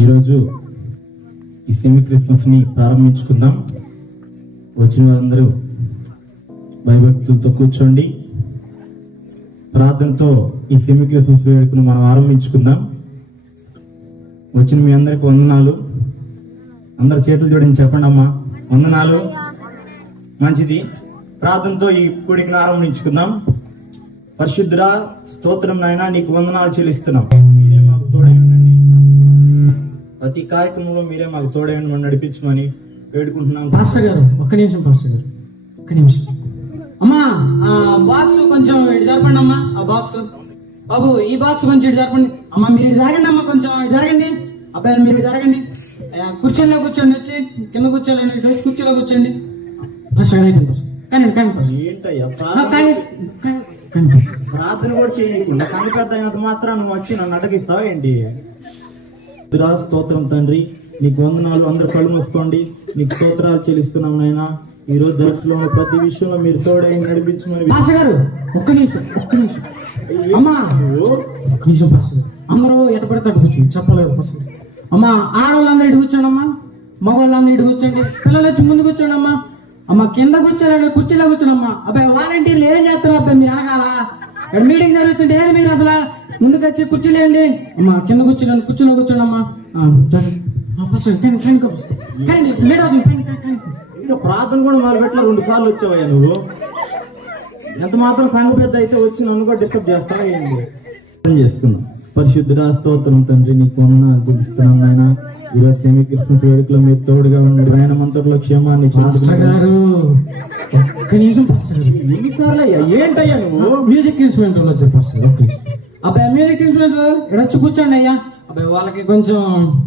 ఈరోజు ఈ సెమీ క్రిస్మస్ని ప్రారంభించుకుందాం. వచ్చిన వారందరూ భయభక్తులతో కూర్చోండి. ప్రార్థనతో ఈ సెమీ క్రిస్మస్ వేడుకను మనం ఆరంభించుకుందాం. వచ్చిన మీ అందరికి వందనాలు. అందరు చేతులు జోడించి చెప్పండి అమ్మా. వందనాలు. మంచిది. ప్రార్థనతో ఈ కూడికను ఆరంభించుకుందాం. పరిశుద్ధురా స్తోత్రం నాయన నీకు వందనాలు చెల్లిస్తున్నాం. ప్రతి కార్యక్రమంలో మీరే మాకు తోడై ఉండి నడిపించమని వేడుకుంటున్నాం. పాస్టర్ గారు ఒక్క నిమిషం పాస్టర్ గారు. ఒక్క నిమిషం. అమ్మా ఆ బాక్స్ కొంచెం ఇటు జరపండి అమ్మా. ఆ బాక్స్ బాబు ఈ బాక్స్ కొంచెం ఇటు జరపండి. అమ్మా మీరు ఇటు జరగండి అమ్మా కొంచెం ఇటు జరగండి. అబ్బాయి మీరు జరగండి. కుర్చీలో కూర్చోండి వచ్చి కింద కూర్చోలేండి వచ్చి కుర్చీలో కూర్చోండి. పాస్టర్ గారు. కానీ కానీ కానీ కానీ ప్రార్థన కూడా చేయకుండా కను పెద్ద అయినంత మాత్రం నువ్వు వచ్చి నన్ను అడగిస్తావా ఏంటి? దురా స్తోత్రం తండ్రి. నీకు వందనాలు అందరు కళ్ళు మూసుకోండి. నీకు స్తోత్రాలు చెల్లిస్తున్నాం నాయన. ఈ రోజు జరుగుతున్న ప్రతి విషయంలో మీరు తోడై నడిపించమని పాస్టర్ గారు ఒక్క నిమిషం ఒక్క నిమిషం. అమ్మా. ఒక్క నిమిషం పాస్టర్. అందరూ ఎట పడితే అటు కూర్చోండి. చెప్పలేదు పాస్టర్. అమ్మా ఆడవాళ్ళందరూ ఇటు కూర్చోండి అమ్మా. మగవాళ్ళందరూ ఇటు కూర్చోండి. పిల్లలు వచ్చి ముందు కూర్చోండి అమ్మా. అమ్మ కింద కూర్చోండి కుర్చీలో కూర్చోండి అబ్బాయి వాలంటీర్లు ఏం చేస్తారు అబ్బాయి? మీరు అనగాల మీటింగ్ జరుగుతుంటే ఏది మీరు అసలు? ముందుకు వచ్చి కుర్చీలో వేయండి అమ్మా కింద కూర్చోండి కుర్చీలో కూర్చోండి అమ్మా ప్రార్థన కూడా మొదలు పెట్టిన రెండు సార్లు వచ్చావయ్యా నువ్వు. ఎంత మాత్రం సంఘ పెద్ద అయితే వచ్చి నన్ను కూడా డిస్టర్బ్ చేస్తావా ఏంటి పరిశుద్ధుడా స్తోత్రం తండ్రి నీకు వందనాలు చూపిస్తున్నాం నాయన. ఈరోజు సెమీ క్రిస్మస్ వేడుకలో మీరు తోడుగా ఉండి ఆయన మంత్రుల క్షేమాన్ని ఏంటయ్యా నువ్వు? మ్యూజిక్ ఇన్స్ట్రుమెంట్ ఓకే అబ్బాయి మ్యూజిక్ ఇన్స్ట్రుమెంట్ ఇక్కడ వచ్చి కూర్చోండి అయ్యా. అబ్బాయి వాళ్ళకి కొంచెం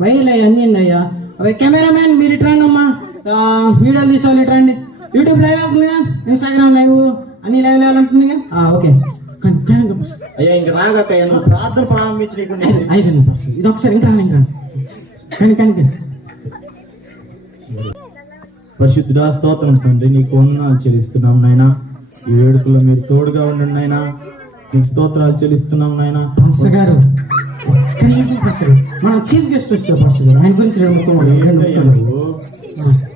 వైర్లు అయ్యా అన్ని అయ్యా. అబ్బాయి కెమెరామ్యాన్ మీరు ఇటు రండి అమ్మా. ఆ, వీడియోలు తీసే వాళ్ళు ఇటు రండి. YouTube live అవుతుందిగా? Instagram live? అన్ని లైవ్ లైవ్ ఉంటుందిగా? ఆ, ఓకే. కానీ కానీ ఇంకా first. అయ్యా ఇంక రాగక్కయ్యా నువ్వు ప్రార్థన ప్రారంభించి నీకు అయిపోయింది, ఇది ఒకసారి ఇంకా ఇంకా. కానీ కానీ కానీ. పరిశుద్ధుడా స్తోత్రం తండ్రి నీకు వందనాలు చెల్లిస్తున్నాం నాయన ఈ వేడుకలో మీరు తోడుగా ఉండండి నాయన నీకు స్తోత్రాలు చెల్లిస్తున్నాం నాయన పాస్టర్ గారు. మన చీఫ్ గెస్ట్ వచ్చారు పాస్టర్ గారు ఆయన గురించి?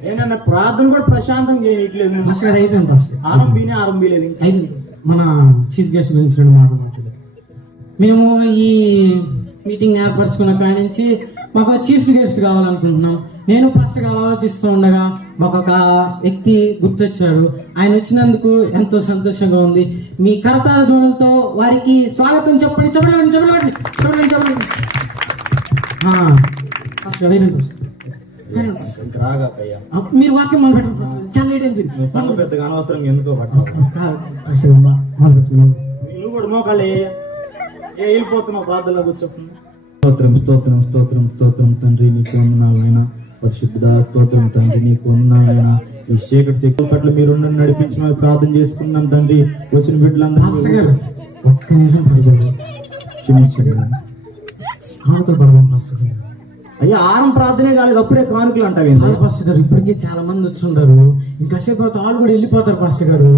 ఏంటన్నా ప్రార్థన కూడా ప్రశాంతంగా చేయట్లేదు. పాస్టర్ గారు అయిపోయింది పాస్టర్. ఆరంభినే ఆరంభిలేదు. అయిపోయింది మన చీఫ్ గెస్ట్ గురించి రెండు మాటలు మాట్లాడారు. మేము ఈ మీటింగ్ ఏర్పరచుకున్న కాడి నుంచి మాకు చీఫ్ గెస్ట్ కావాలనుకుంటున్నాం. నేను ఫస్ట్గా ఆలోచిస్తూ ఉండగా ఒక వ్యక్తి గుర్తొచ్చాడు. ఆయన వచ్చినందుకు ఎంతో సంతోషంగా ఉంది. మీ కరతాల ధ్వనులతో వారికి స్వాగతం చెప్పండి చెప్పండి చెప్పండి చెప్పండి చెప్పండి మీరు వాక్యం మొదలు పెట్టండి. చాలా లేట్ అయింది. పెద్దగా అనవసరంగా ఎందుకో. నువ్వు కూడా మోకాలే ఏ వెళ్ళిపోతున్నావు ప్రార్థనలో కూర్చో స్తోత్రం స్తోత్రం స్తోత్రం స్తోత్రం తండ్రి నీకు వందనాలైనా పరిశుద్ధ స్తోత్రం తండ్రి నీకు వందనాలైనా ఈ చీకటి శక్తుల పట్ల మీరు నడిపించి మరి ప్రార్థన చేసుకున్నాం తండ్రి. వచ్చిన బిడ్డలందరూ గారు ఒక్క నిమిషం గారు క్షమించండి కానుకలు పడదాం పాస్టర్ గారు అయ్యా ఆరం ప్రార్థనే కాలేదు అప్పుడే కానుకలు అంటావేంటి కాదు పాస్టర్ గారు ఇప్పటికే చాలా మంది వచ్చుంటారు ఇంకాసేపు అయితే వాళ్ళు కూడా వెళ్ళిపోతారు పాస్టర్ గారు.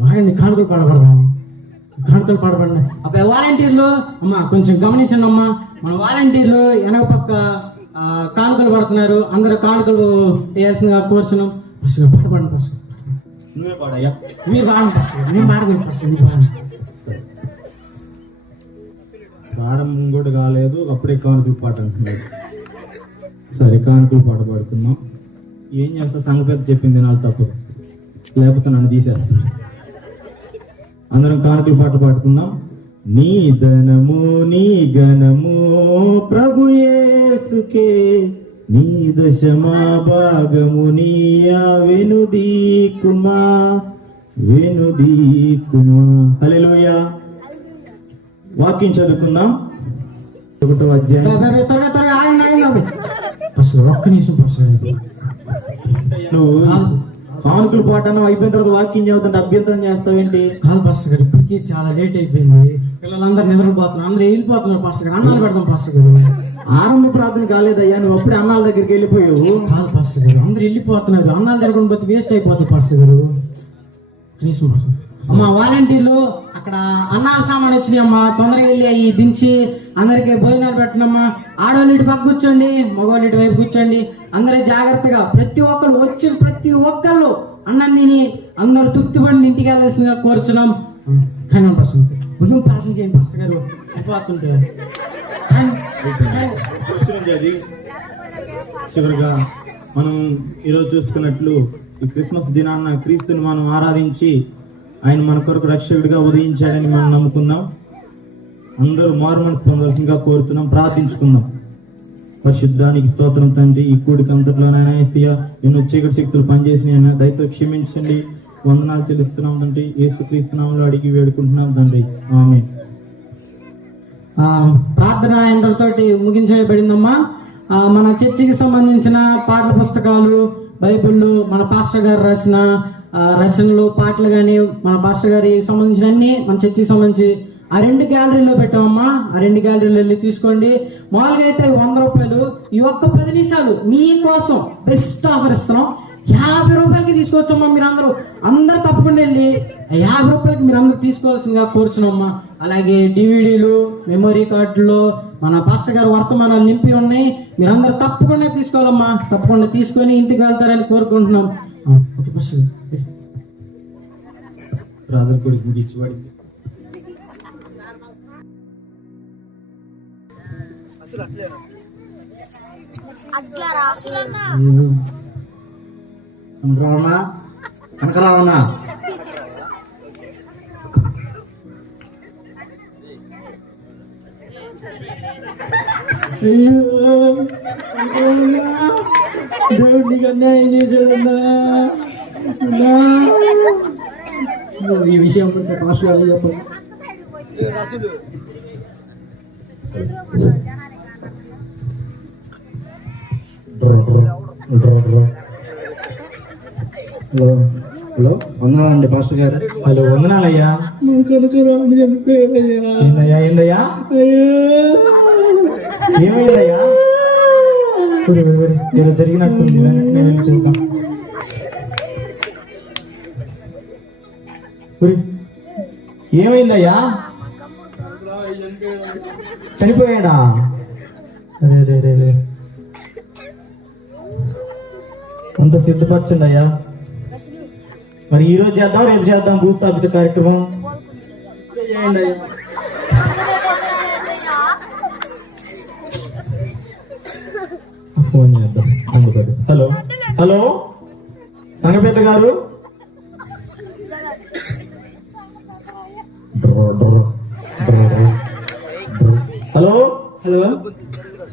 వాడిని కానుకలు పడబడదాం. కానుకలు పడబడిన అబ్బాయి వాలంటీర్లు అమ్మా కొంచెం గమనించండి అమ్మా. మన వాలంటీర్లు వెనక పక్క కానుకలు పడుతున్నారు. అందరు కానుకలు వేయాల్సిందిగా కోరుచున్నాం. పాస్టర్ గారు పడబడండి పాస్టర్ గారు. నువ్వే పాడయ్యా మీరు. నేను పాడలేదు. మీరు పాడండి. ప్రారంభం కూడా కాలేదు అప్పుడే కానుకలు పాట అంటున్నాడు సరే కానుకలు పాట పాడుకుందాం. ఏం చేస్తా? సంఘ పెద్ద చెప్పింది నాలుగు తప్పు. లేకపోతే నన్ను తీసేస్తా. అందరం కానుకలు పాట పాడుకుందాం. నీ ధనము నీ గణము ప్రభు యేసుకే. నీ దశమా భాగము నీయా వెనుదీకుమా వెనుదీకుమా హల్లెలూయా. వాక్యం చదువుకుందాం. ఒకటో అధ్యాయం. బే, బే, బే, త్వరగా త్వరగా ఆగండి. ఆగండి ఆగండి. పాస్టర్ గారు, ఒక్క నిమిషం గారు. నువ్వు పాటను అయిపోయిన తర్వాత వాక్యం చదువుతుంటే అభ్యంతరం చేస్తావేంటి? కాదు పాస్టర్ గారు ఇప్పటికీ చాలా లేట్ అయిపోయింది. పిల్లలందరూ నిద్రపోతున్నారు. అందరూ వెళ్ళిపోతున్నారు పాస్టర్ గారు. అన్నాలు పెడదాం పాస్టర్ గారు. ఆరంభ ప్రార్థన కాలేదయ్యా నువ్వు అప్పుడే అన్నాల దగ్గరికి వెళ్ళిపోయావు. కాదు పాస్టర్ గారు అందరూ వెళ్ళిపోతున్నారు. అన్నాల దగ్గర పోతే వేస్ట్ అయిపోతుంది పాస్టర్ గారు. కనీసం అమ్మ వాలంటీర్లు అక్కడ అన్నాల సామాన్ వచ్చినాయి అమ్మా తొందరగా వెళ్ళి అవి దించి అందరికి భోజనాలు పెట్టనమ్మా. ఆడవాళ్ళు పక్క కూర్చోండి మగవాళ్ళు వైపు కూర్చోండి. అందరూ జాగ్రత్తగా ప్రతి ఒక్కరు వచ్చిన ప్రతి ఒక్కళ్ళు అన్నం తిని అందరూ తృప్తి పడి ఇంటికి వెళ్ళాల్సిందిగా కోరుచున్నాం. కానీ పర్సన్ కొంచెం ప్రార్థన చేయండి పర్సన్ గారు. చివరిగా మనం ఈరోజు చూసుకున్నట్లు ఈ క్రిస్మస్ దినాన్న క్రీస్తుని మనం ఆరాధించి ఆయన మన కొరకు రక్షకుడిగా ఉదయించాడని మనం నమ్ముకుందాం అందరూ మారు పొందాల్సిందిగా కోరుతున్నాం ప్రార్థించుకుందాం. పరిశుద్ధానికి స్తోత్రం తండ్రి ఈ కూడికి అంతట్లోనైనా ఏసయ్య నేను చీకటి శక్తులు పనిచేసిన దయతో క్షమించండి. వందనాలు చెల్లిస్తున్నాం తండ్రి ఏసుక్రీస్తున్నాములు అడిగి వేడుకుంటున్నాం తండ్రి. ఆమె ప్రార్థన ఆయనతోటి ముగించబడిందమ్మా. మన చర్చికి సంబంధించిన పాఠ పుస్తకాలు బైబిళ్ళు మన పాస్టర్ గారు రాసిన రచనలు పాటలు కానీ మన పాస్టర్ గారి సంబంధించిన అన్ని మన చర్చికి సంబంధించి ఆ రెండు గ్యాలరీలో పెట్టామమ్మా. ఆ రెండు గ్యాలరీలో వెళ్ళి తీసుకోండి. మామూలుగా అయితే వంద రూపాయలు ఈ ఒక్క పది నిమిషాలు మీకోసం బెస్ట్ ఆఫర్ ఇస్తున్నాం. యాభై రూపాయలకి తీసుకోవచ్చమ్మా మీరు అందరూ అందరు తప్పకుండా వెళ్ళి యాభై రూపాయలకి మీరు అందరూ తీసుకోవాల్సిందిగా కోరుచున్నామ్మా అలాగే డివిడీలు మెమరీ కార్డులు మన పాస్టర్ గారు వర్తమానాలు నింపి ఉన్నాయి. మీరు అందరు తప్పకుండా తీసుకోవాలమ్మా. తప్పకుండా తీసుకొని ఇంటికి వెళ్తారని కోరుకుంటున్నాం. ఓకే పాస్టర్ కొడుకు ముగించబడింది అట్లా రాసులన్నా కనకరావన్నా కనకరావన్నా అయ్యో దేవుడు నీకు అన్యాయం చేశాడన్నా అన్నా. నువ్వు ఈ విషయం కొంచెం పాస్ గారు చెప్పండి హలో హలో వందనాలండి పాస్టర్ గారు. హలో వందనాలయ్యా. ఏందయ్యా ఏందయ్యా? ఏమైందయ్యా? చూడు, ఏదో జరిగినట్టుంది నేను వెళ్ళి చూద్దాం ఏమైందయ్యా? చనిపోయాడా? అరే రే రే అంత సిద్ధపరచండి అయ్యా. మరి ఈ రోజు చేద్దాం రేపు చేద్దాం భూస్థాపిత కార్యక్రమం? ఫోన్ చేద్దాం అందుకని హలో హలో సంగపేట గారు? హలో హలో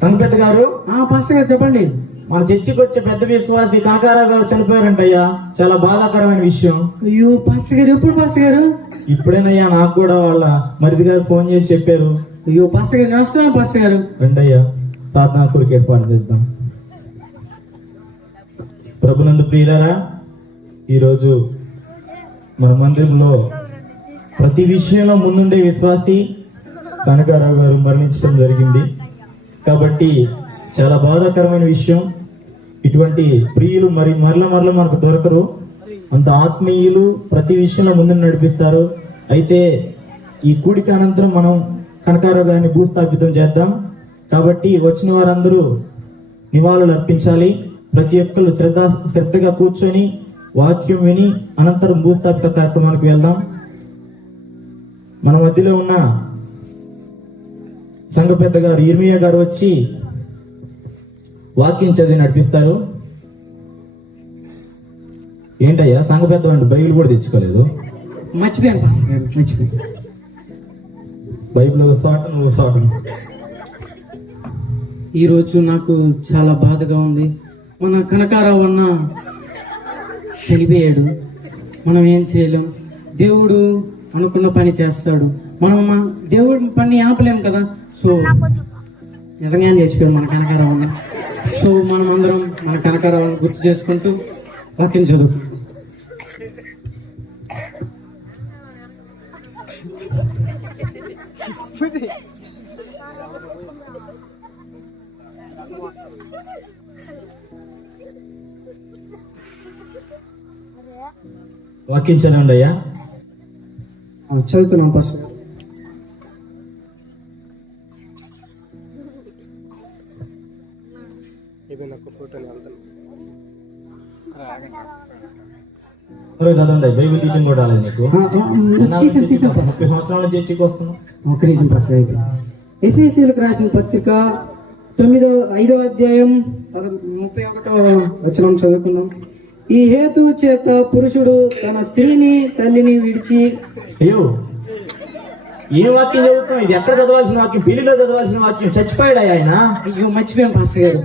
సంగపేట గారు? పాస్టర్ గారు చెప్పండి. మన చర్చికి వచ్చే పెద్ద విశ్వాసి కాకారావు గారు చనిపోయారంటయ్యా చాలా బాధాకరమైన విషయం. అయ్యో పాస్టర్ గారు ఎప్పుడు పాస్టర్ గారు? ఇప్పుడేనయ్యా నాకు కూడా వాళ్ళ మరిది గారు ఫోన్ చేసి చెప్పారు. అయ్యో పాస్టర్ గారు నేను వస్తున్నాను పాస్టర్ గారు. రండయ్యా ప్రార్థన కొరకు ఏర్పాటు చేద్దాం. ప్రభునందు ప్రియులరా ఈరోజు మన మందిరంలో ప్రతి విషయంలో ముందుండే విశ్వాసి కనకారావు గారు మరణించడం జరిగింది. కాబట్టి చాలా బాధాకరమైన విషయం. ఇటువంటి ప్రియులు మరి మరల మరల మనకు దొరకరు. అంత ఆత్మీయులు ప్రతి విషయంలో ముందు నడిపిస్తారు. అయితే ఈ కూడిక అనంతరం మనం కనకారావు గారిని భూస్థాపితం చేద్దాం. కాబట్టి వచ్చిన వారందరూ నివాళులు అర్పించాలి. ప్రతి ఒక్కరు శ్రద్ధ శ్రద్ధగా కూర్చొని వాక్యం విని అనంతరం భూస్థాపిత కార్యక్రమానికి వెళ్దాం. మన మధ్యలో ఉన్న సంఘ పెద్ద గారు ఇర్మియా గారు వచ్చి వాక్యం చదివి నడిపిస్తారు. ఏంటయ్యా సంఘ పెద్ద బైబిల్ కూడా తెచ్చుకోలేదు? మర్చిపోయాను బైబిల్ చోట నువ్వు ఈరోజు నాకు చాలా బాధగా ఉంది. మన కనకారావు అన్న చనిపోయాడు. మనం ఏం చేయలేం. దేవుడు అనుకున్న పని చేస్తాడు. మనం మా- దేవుడి పని ఆపలేం కదా? సో నిజంగానే చచ్చిపోయాడు మన కనకారావు అన్న సో మనం అందరం మన కనకారావుని గుర్తు చేసుకుంటూ వాక్యం చదువుకుంటాం వాక్యం చదవండి అయ్యా. ఆ, చదువుతున్నాను పాస్టర్ గారు అందరూ చదవండి బైబిల్ టీచింగ్ కూడా రాలేదు నీకు. ఆ, ఆ, తీసాను తీసాను సార్ ముప్పై సంవత్సరాల నుంచి చర్చికి వస్తున్నావు ఒక నిమిషం పాస్టర్ గారు ఎఫ్ఎస్సీలకు రాసిన పత్రిక తొమ్మిదో ఐదో అధ్యాయం ముప్పై ఒకటో వచనం చదువుకుందాం. ఈ హేతువు చేత పురుషుడు తన స్త్రీని తల్లిని విడిచి అయ్యో ఏ వాక్యం చదువుతాం ఇది ఎక్కడ చదవాల్సిన వాక్యం? పెళ్ళిలో చదవాల్సిన వాక్యం. చచ్చిపోయాడు ఆయన? అయ్యో మర్చిపోయాను పాస్టర్ గారు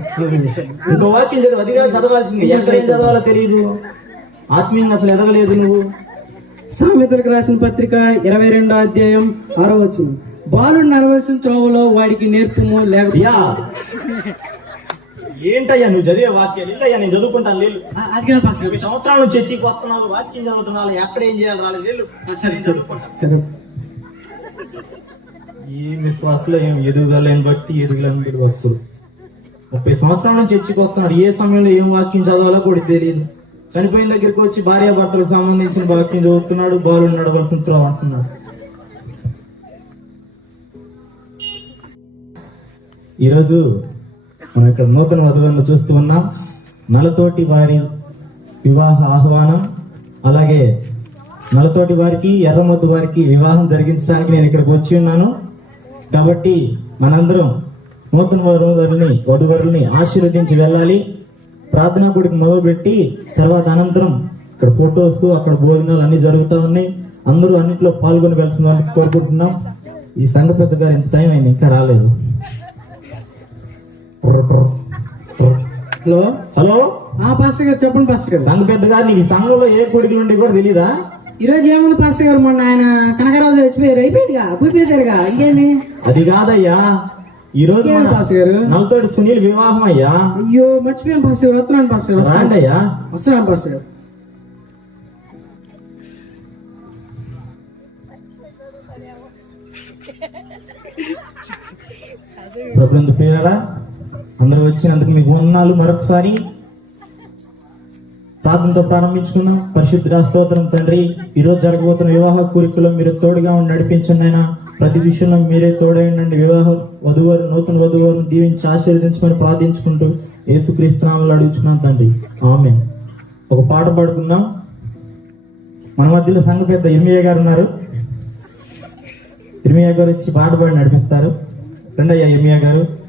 ఇంకో వాక్యం చదువు అదిగా చదవాల్సింది. ఎక్కడ ఏం చదవాలో తెలియదు ఆత్మీయంగా అసలు ఎదగలేదు నువ్వు. సామెతలకు రాసిన పత్రిక ఇరవై రెండో అధ్యాయం ఆరో వచ్చిన బాలుడు నడవలసిన త్రోవలో వాడికి నేర్పుము లేకపోతే అయ్యా ఏంటయ్యా నువ్వు చదివే వాక్యాలు? ఇల్లయ్యా నేను చదువుకుంటాను లేదు ఆ, అది కాదు గారు. సంవత్సరాల నుంచి చర్చికి వస్తున్నావు వాక్యం చదువుతున్నావు ఎక్కడ ఏం చేయాలి రాలేదు వెళ్ళు ఆ, సరే సరే. ఈ విశ్వాసంలో ఏం ఎదుగుదలేని భక్తి ఎదుగులేని భక్తులు ముప్పై సంవత్సరాల నుంచి చర్చికి వస్తున్నాడు ఏ సమయంలో ఏం వాక్యం చదవాలో కూడా తెలియదు. చనిపోయిన దగ్గరికి వచ్చి భార్యాభర్తలకు సంబంధించిన వాక్యం చదువుతున్నాడు? బాలు నడవలసిన త్రోవ అంటున్నాడు ఈరోజు మనం ఇక్కడ నూతన వధువులను చూస్తూ ఉన్నాం. నలతోటి వారి వివాహ ఆహ్వానం అలాగే నలతోటి వారికి ఎర్రమొద్దు వారికి వివాహం జరిగించడానికి నేను ఇక్కడికి వచ్చి ఉన్నాను. కాబట్టి మనందరం నూతన వధువులని వధువరుల్ని ఆశీర్వదించి వెళ్ళాలి. ప్రార్థనా గుడికి మొదలుపెట్టి తర్వాత అనంతరం ఇక్కడ ఫొటోస్ అక్కడ భోజనాలు అన్ని జరుగుతూ ఉన్నాయి. అందరూ అన్నింటిలో పాల్గొని వాళ్ళకి కోరుకుంటున్నాం. ఈ సంఘ పెద్ద గారు ఇంత టైం అయింది ఇంకా రాలేదు. హలో? హలో? పాస్టర్ గారు చెప్పండి పాస్టర్ గారు. సంఘ పెద్ద గారు నీకు సంఘంలో ఏ కొడుకులు ఉండి కూడా తెలీదా? ఈ రోజు ఏముంది పాస్టర్ గారు? మొన్న ఆయన కనకరాజు చచ్చిపోయారు అయిపోయాడుగా ఇంకేంది? అది కాదయ్యా ఈ రోజు నలతోటి సునీల్ వివాహం అయ్యా? అయ్యో మర్చిపోయాను పాస్టర్ గారు వస్తున్నాను పాస్టర్ గారు రాండి. అయ్యా వస్తున్నాను పాస్టర్ గారు ప్రభుత్వ పేరారా అందరూ వచ్చినందుకు మీకు వందనాలు మరొకసారి. ప్రార్థనతో ప్రారంభించుకుందాం. పరిశుద్ధ స్తోత్రం తండ్రి ఈ రోజు జరగబోతున్న వివాహ కోరికలో మీరు తోడుగా ఉండి నడిపించండి ఆయన ప్రతి విషయంలో మీరే తోడై వివాహ వధువారు నూతన వధువారిని దీవించి ఆశీర్వదించమని ప్రార్థించుకుంటూ యేసుక్రీస్తునామలు అడుగుతున్నాం తండ్రి. ఆమె ఒక పాట పాడుకుందాం. మన మధ్యలో సంఘ పెద్ద ఇర్మియ గారు ఉన్నారు. ఇర్మియా గారు వచ్చి పాట పాడి నడిపిస్తారు. రెండయ్యా ఇర్మియా గారు.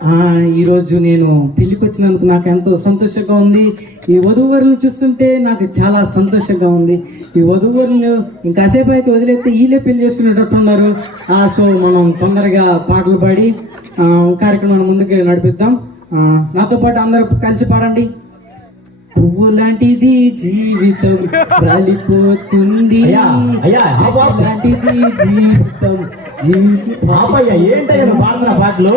ఆ ఈ రోజు నేను పెళ్ళికి వచ్చినందుకు నాకు ఎంతో సంతోషంగా ఉంది. ఈ వధువరులను చూస్తుంటే నాకు చాలా సంతోషంగా ఉంది. ఈ వధువరులు ఇంకాసేపు అయితే వదిలేస్తే వీళ్ళే పెళ్ళి చేసుకునేటట్టున్నారు ఆ సో మనం తొందరగా పాటలు పాడి ఆ, కార్యక్రమాన్ని ముందుకు నడిపిద్దాం. ఆ, నాతో పాటు అందరూ కలిసి పాడండి. పువ్వు లాంటిది జీవితం రాలిపోతుంది. లాంటిది జీవితం. జీవితం ఏంటయ్యా పాడుతున్న పాటలు?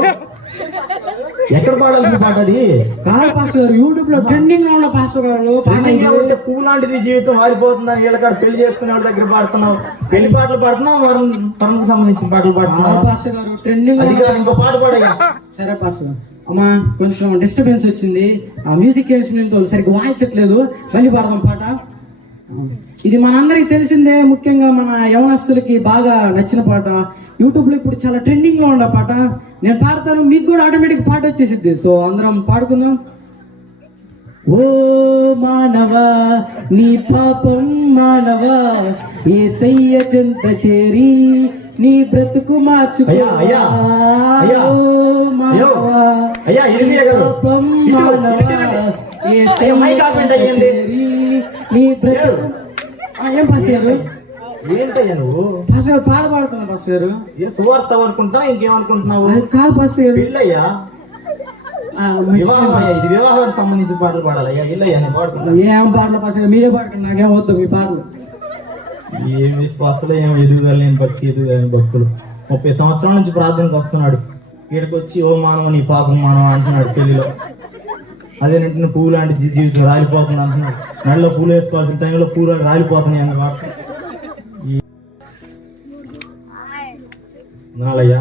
ఎక్కడ పాడాల్సిన పాట అది? కాదు పాస్టర్ గారు యూట్యూబ్లో ట్రెండింగ్లో ఉన్న పాస్టర్ గారు పాట ట్రెండింగ్ ఇది. ఉంటే పువ్వు లాంటిది జీవితం మారిపోతుందని వీళ్ళకాడ పెళ్ళి చేసుకునే వాళ్ళ దగ్గర పాడుతున్నావు పెళ్ళి పాటలు పాడుతున్నావు వరం వరంకు సంబంధించిన పాటలు కాదు పాడుతున్నావు పాస్టర్ గారు ట్రెండింగ్ అది కాదు ఇంకో పాట పాడయ్యా సరే పాస్టర్ గారు. అమ్మా కొంచెం డిస్టర్బెన్స్ వచ్చింది. ఆ మ్యూజిక్ ఇన్స్ట్రుమెంట్ వాళ్ళు సరిగ్గా వాయించట్లేదు. మళ్ళీ పాడదాం పాట. ఇది మనందరికి తెలిసిందే ముఖ్యంగా మన యవనస్తులకి బాగా నచ్చిన పాట. యూట్యూబ్లో ఇప్పుడు చాలా ట్రెండింగ్లో ఉన్న పాట. నేను పాడతాను మీకు కూడా ఆటోమేటిక్ పాట వచ్చేసిద్ది. సో అందరం పాడుకుందాం. ఓ మానవా నీ పాపం మానవా ఏ సయ్య చెంత చేరి నీ బ్రతుకు గారు. పాపం మానవా. ఏ సయ్య నీ బ్రతుకు ఏం పాస్ ఏంటయ్యా నువ్వు? పాస్ గారు పాట పాడుతున్నా పాస్ గారు. ఏ సువార్త అనుకుంటున్నావు? ఇంకేమనుకుంటున్నావు? కాదు గారు. వివాహం ఇది వివాహానికి సంబంధించిన పాటలు పాడాలయ్యా ఇల్లయ్యా నేను పాడుతున్నా ఏం పాటలు గారు? మీరే పాడుకోండి నాకేం వద్దు మీ పాటలు. ఏం విశ్వాసంలో ఏం ఎదుగుదలేని భక్తి ఎదుగుదలేని భక్తులు. ముప్పై సంవత్సరాల నుంచి ప్రార్థనకు వస్తున్నాడు. ఈడకి వచ్చి ఓ మానవ నీ పాపం మానవ అంటున్నాడు పెళ్ళిలో అదే పువ్వు లాంటి జీవితం రాలిపోతుంది అంటున్నాడు. మెడలో పూలు వేసుకోవాల్సిన టైంలో పూలు రాలిపోతున్నాయి అన్నమాట నాలయ్యా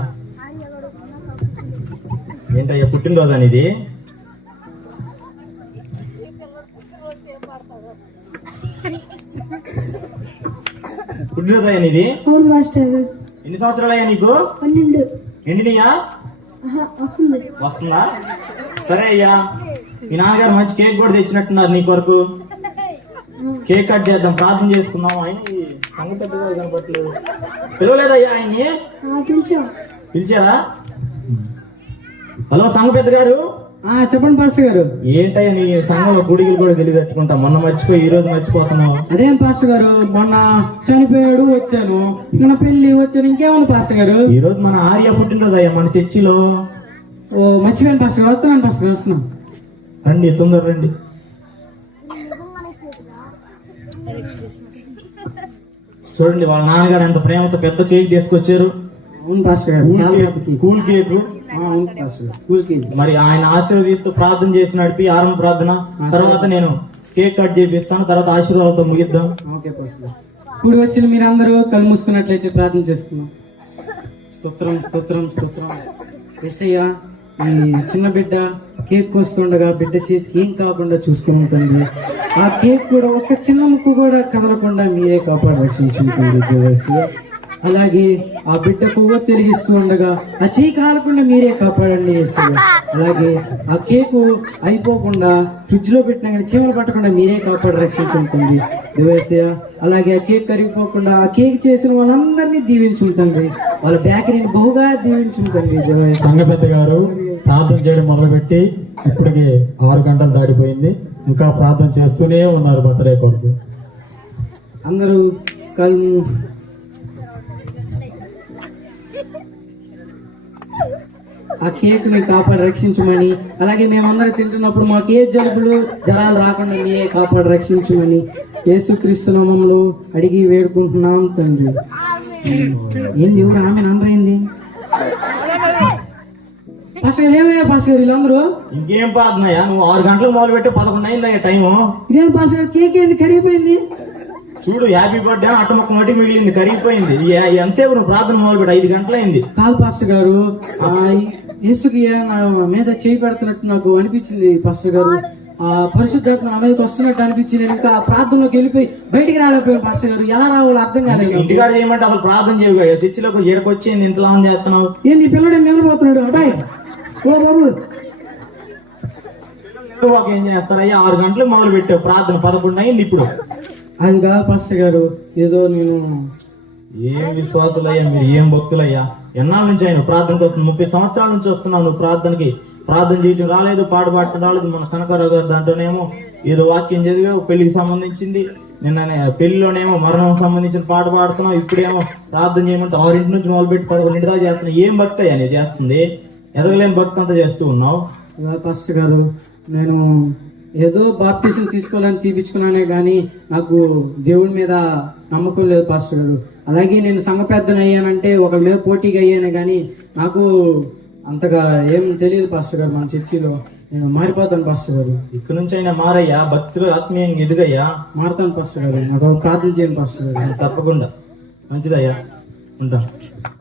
ఏంటయ్యా పుట్టినరోజు అనేది పుట్టినరోజు నీది? అవును మాస్టర్. ఎన్ని సంవత్సరాలు అయ్యా నీకు? పన్నెండు. ఎండినయ్యా వస్తుంది. వస్తుందా? సరే అయ్యా. మీ నాన్నగారు మంచి కేక్ కూడా తెచ్చినట్టున్నారు నీ కొరకు. కేక్ కట్ చేద్దాం ప్రార్థన చేసుకుందాం. ఆయన సంగతి పెద్దగా కనపట్లేదు పిలవలేదయ్యా ఆయన్ని? పిలిచారా హలో సంఘ పెద్ద గారు? ఆ చెప్పండి పాస్టర్ గారు. ఏంటయ్యా నీ సంఘంలో గుడికి కూడా తెలియదు పెట్టుకుంటా మొన్న మర్చిపోయి ఈ రోజు మర్చిపోతున్నావు. అదేం పాస్టర్ గారు? మొన్న చనిపోయాడు వచ్చాను. మన పెళ్ళి వచ్చాను. ఇంకేముంది పాస్టర్ గారు? ఈ రోజు మన ఆర్య పుట్టినరోజు అయ్యా మన చర్చిలో. ఓ మర్చిపోయాను పాస్టర్ గారు. వస్తున్నాను పాస్టర్ గారు వస్తున్నాను. రండి తొందర రండి. చూడండి వాళ్ళ నాన్నగారు ఎంత ప్రేమతో పెద్ద కేక్ తీసుకొచ్చారు. Cool cake. కూల్ మరి ఆయన ఆశీర్వదిస్తూ ప్రార్థన చేసి నడిపి ఆరంభ ప్రార్థన. తర్వాత నేను కేక్ కట్ చేపిస్తాను తర్వాత ఆశీర్వాదాలతో ముగిద్దాం. కూడి వచ్చిన మీరందరూ కళ్ళు మూసుకున్నట్లయితే ప్రార్థన చేసుకున్నాం స్తోత్రం స్తోత్రం స్తోత్రం. ఎస్ఐయా ఈ చిన్న బిడ్డ కేక్ కోస్తుండగా బిడ్డ చేతికి ఏం కాకుండా చూసుకుని తండ్రి ఆ కేక్ కూడా ఒక చిన్న ముక్కు కూడా కదలకుండా మీరే కాపాడి రక్షించుకుంటుంది అలాగే ఆ బిడ్డ పువ్వు తిరిగిస్తూ ఉండగా ఆ చేయి కాలకుండా మీరే కాపాడండి అలాగే ఆ కేకు అయిపోకుండా ఫ్రిడ్జ్లో పెట్టినా కానీ చీమలు పట్టకుండా మీరే కాపాడు రక్షించుంటుంది దేవస్య అలాగే ఆ కేక్ కరిగిపోకుండా ఆ కేక్ చేసిన వాళ్ళందరినీ దీవించుంటుంది వాళ్ళ బేకరీని బహుగా దీవించుంటుంది దేవస్య సంఘ పెద్ద గారు ప్రార్థన చేయడం మొదలుపెట్టి ఇప్పటికి ఆరు గంటలు దాటిపోయింది. ఇంకా ప్రార్థన చేస్తూనే ఉన్నారు బర్త్డే కొరకు అందరూ కళ్ళు ఆ కేక్ని కాపాడి రక్షించమని అలాగే మేమందరం తింటున్నప్పుడు మాకు ఏ జలుబులు జలాలు రాకుండా మీరే కాపాడి రక్షించమని యేసుక్రీస్తు నామంలో అడిగి వేడుకుంటున్నాం తండ్రి. ఏంది ఎవరు ఆమె అనరైంది పాస్టర్ గారు ఏమయ్యా పాస్టర్ వీళ్ళందరూ? ఇంకేం ప్రార్థనయ్యా నువ్వు ఆరు గంటలకు మొదలు పెట్టి పదకొండు అయిందయ్యా టైము. ఇదేం పాస్టర్ కేక్ ఏంది? కరిగిపోయింది. చూడు హ్యాపీ బర్త్డే అట్ట ముక్క నోటి మిగిలింది కరిగిపోయింది. ఎంతసేపు నువ్వు ప్రార్థన మొదలు పెట్టి ఐదు గంటలైంది కాదు పాస్టర్ గారు నా మీద చేయి పెడుతున్నట్టు నాకు అనిపించింది పాస్టర్ గారు. ఆ పరిశుద్ధాత్మ నా మీదకి వస్తున్నట్టు అనిపించింది. నేను ఇంకా ప్రార్థనలోకి వెళ్ళిపోయి బయటికి రాలేకపోయాను పాస్టర్ గారు. ఎలా రావాలో అర్థం కాలేదు. ఇంటికాడ చేయమంటే అసలు ప్రార్థన చేయగా చర్చిలోకి ఏడకొచ్చింది ఇంతలా చేస్తున్నావు. ఏంది పిల్లడు నిలబోతున్నాడు అబ్బాయి. ఓ బాబు. ఒక ఏం చేస్తారయ్యా? ఆరు గంటలకు మొదలు పెట్టావు. ప్రార్థన పదకొండు అయింది ఇప్పుడు. అది కాదు పాస్టర్ గారు ఏదో నేను ఏం విశ్వాసులయ్యా మీరు? ఏం భక్తులయ్యా? ఎన్నాళ్ళ నుంచి ఆయన ప్రార్థన కోసం ముప్పై సంవత్సరాల నుంచి వస్తున్నావు నువ్వు ప్రార్థనకి. ప్రార్థన చేయటం రాలేదు పాట పాడటం రాలేదు. మన కనకారావు గారు దాంట్లోనేమో ఏదో వాక్యం చదివావు పెళ్ళికి సంబంధించింది. నిన్న పెళ్ళిలోనేమో మరణం సంబంధించిన పాట పాడుతున్నావు. ఇప్పుడేమో ప్రార్థన చేయమంటే ఆరింటి నుంచి మొదలుపెట్టి పదకొండింటి దాకా చేస్తున్నావు. ఏం భక్తి నువ్వు చేస్తుంది? ఎదగలేని భక్తి అంతా చేస్తూ ఉన్నావు. పాస్టర్ గారు నేను ఏదో బాప్టిజం తీసుకోవాలని తీపించుకున్నానే కానీ నాకు దేవుడి మీద నమ్మకం లేదు పాస్టర్ గారు. అలాగే నేను సంఘ పెద్దను అయ్యానంటే ఒకరి మీద పోటీగా అయ్యాను కానీ నాకు అంతగా ఏం తెలియదు పాస్టర్ గారు మన చర్చిలో. నేను మారిపోతాను పాస్టర్ గారు. ఇక్కడ నుంచి అయినా మారయ్యా భక్తిలో ఆత్మీయంగా ఎదుగయ్యా? మారుతాను పాస్టర్ గారు. నాకు ప్రార్థన చేయను పాస్టర్ గారు. తప్పకుండా. మంచిదయ్యా. ఉంటాం.